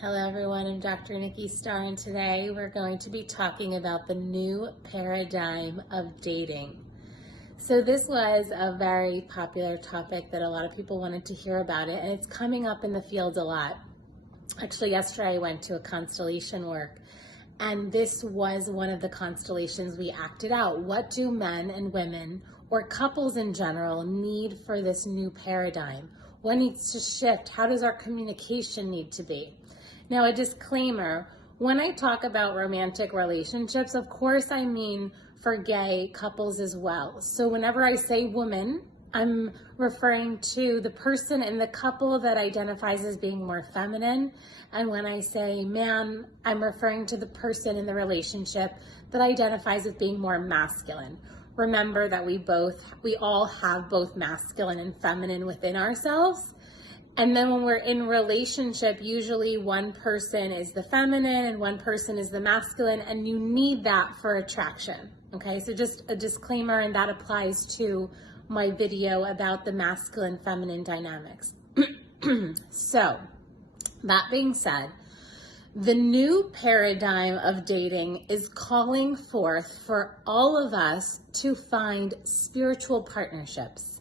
Hello everyone, I'm Dr. Nikki Starr, and today we're going to be talking about the new paradigm of dating. So this was a very popular topic that a lot of people wanted to hear about it, and it's coming up in the field a lot. Actually, yesterday I went to a constellation work, and this was one of the constellations we acted out. What do men and women, or couples in general, need for this new paradigm? What needs to shift? How does our communication need to be? Now, a disclaimer, when I talk about romantic relationships, of course I mean for gay couples as well. So whenever I say woman, I'm referring to the person in the couple that identifies as being more feminine. And when I say man, I'm referring to the person in the relationship that identifies as being more masculine. Remember that we all have both masculine and feminine within ourselves. And then when we're in relationship, usually one person is the feminine and one person is the masculine, and you need that for attraction. Okay, so just a disclaimer, and that applies to my video about the masculine feminine dynamics. So, that being said, the new paradigm of dating is calling forth for all of us to find spiritual partnerships.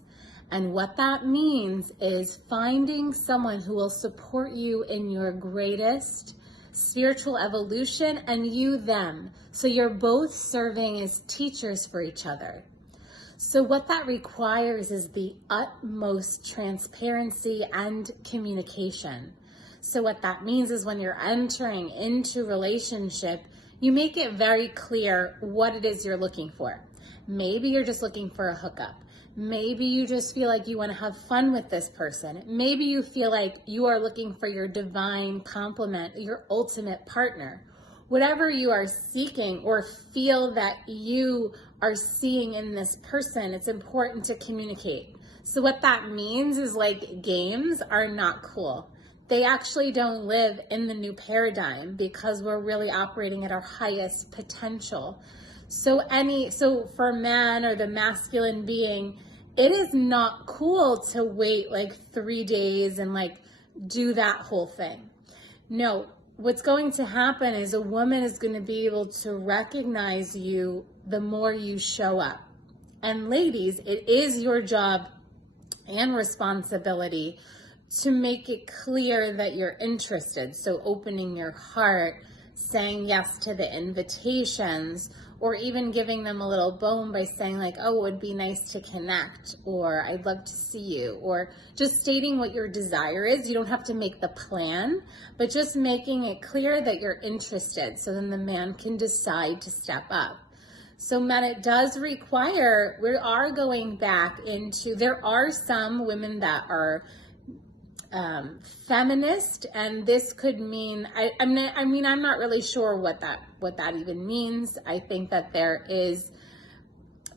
And what that means is finding someone who will support you in your greatest spiritual evolution and you them. So you're both serving as teachers for each other. So what that requires is the utmost transparency and communication. So what that means is when you're entering into relationship, you make it very clear what it is you're looking for. Maybe you're just looking for a hookup. Maybe you just feel like you want to have fun with this person. Maybe you feel like you are looking for your divine complement, your ultimate partner. Whatever you are seeking or feel that you are seeing in this person, it's important to communicate. So what that means is, like, games are not cool. They actually don't live in the new paradigm because we're really operating at our highest potential. So for man or the masculine being, it is not cool to wait like 3 days and do that whole thing. No, what's going to happen is a woman is going to be able to recognize you the more you show up. And ladies, it is your job and responsibility to make it clear that you're interested. So opening your heart, saying yes to the invitations, or even giving them a little bone by saying oh, it would be nice to connect, or I'd love to see you, or just stating what your desire is. You don't have to make the plan, but just making it clear that you're interested, so then the man can decide to step up. So men, it does require, we are going back into, there are some women that are feminist, and this could mean, I'm not really sure what that even means. I think that there is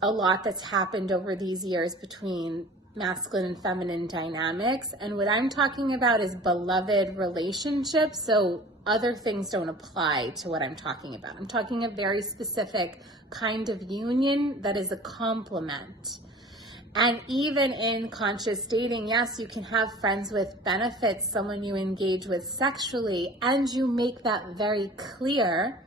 a lot that's happened over these years between masculine and feminine dynamics, and what I'm talking about is beloved relationships, so other things don't apply to what I'm talking about. I'm talking a very specific kind of union that is a complement. And even in conscious dating, yes, you can have friends with benefits, someone you engage with sexually, and you make that very clear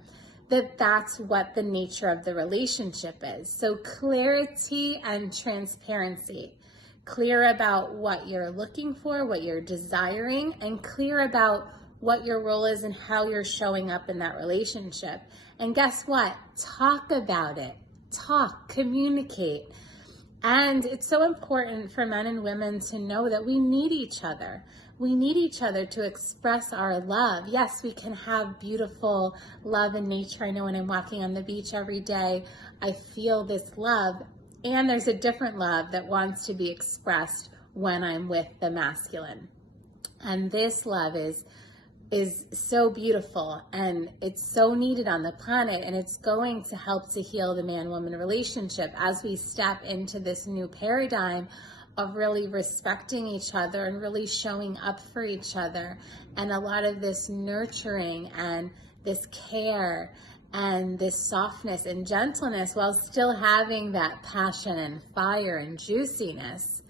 that that's what the nature of the relationship is. So clarity and transparency. Clear about what you're looking for, what you're desiring, and clear about what your role is and how you're showing up in that relationship. And guess what? Talk about it. Talk, communicate. And it's so important for men and women to know that we need each other. We need each other to express our love. Yes, we can have beautiful love in nature. I know when I'm walking on the beach every day, I feel this love. And there's a different love that wants to be expressed when I'm with the masculine. And this love is so beautiful, and it's so needed on the planet, and it's going to help to heal the man-woman relationship as we step into this new paradigm of really respecting each other and really showing up for each other, and a lot of this nurturing and this care and this softness and gentleness while still having that passion and fire and juiciness.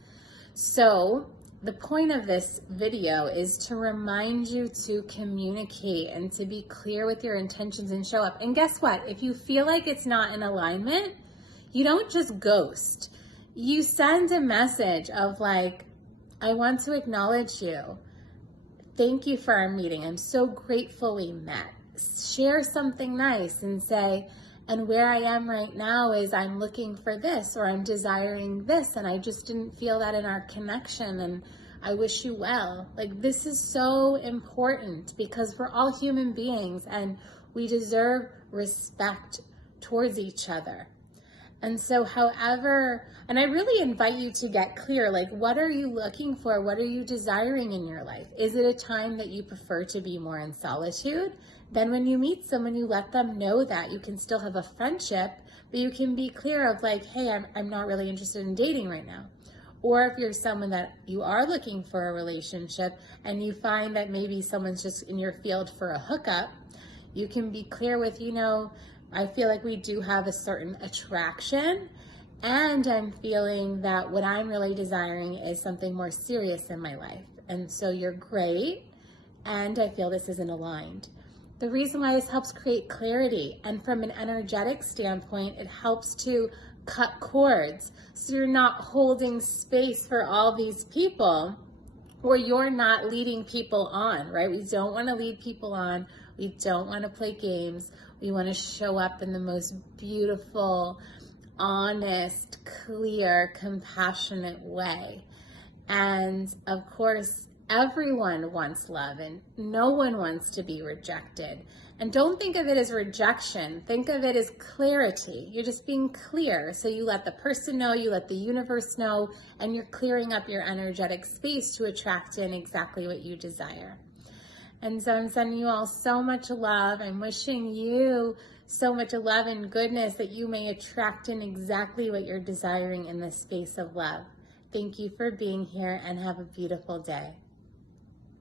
So the point of this video is to remind you to communicate and to be clear with your intentions and show up. And guess what? If you feel like it's not in alignment, you don't just ghost. You send a message of like, I want to acknowledge you. Thank you for our meeting. I'm so grateful we met. Share something nice and say, and where I am right now is I'm looking for this, or I'm desiring this, and I just didn't feel that in our connection, and I wish you well. Like, this is so important because we're all human beings and we deserve respect towards each other. And so however, and I really invite you to get clear, like, what are you looking for? What are you desiring in your life? Is it a time that you prefer to be more in solitude? Then when you meet someone, you let them know that. You can still have a friendship, but you can be clear of like, hey, I'm not really interested in dating right now. Or if you're someone that you are looking for a relationship and you find that maybe someone's just in your field for a hookup, you can be clear with, I feel like we do have a certain attraction, and I'm feeling that what I'm really desiring is something more serious in my life. And so you're great, and I feel this isn't aligned. The reason why this helps create clarity, and from an energetic standpoint, it helps to cut cords so you're not holding space for all these people, or you're not leading people on, right? We don't want to lead people on. We don't want to play games. We want to show up in the most beautiful, honest, clear, compassionate way. And of course, everyone wants love and no one wants to be rejected. And don't think of it as rejection. Think of it as clarity. You're just being clear. So you let the person know, you let the universe know, and you're clearing up your energetic space to attract in exactly what you desire. And so I'm sending you all so much love. I'm wishing you so much love and goodness that you may attract in exactly what you're desiring in this space of love. Thank you for being here and have a beautiful day.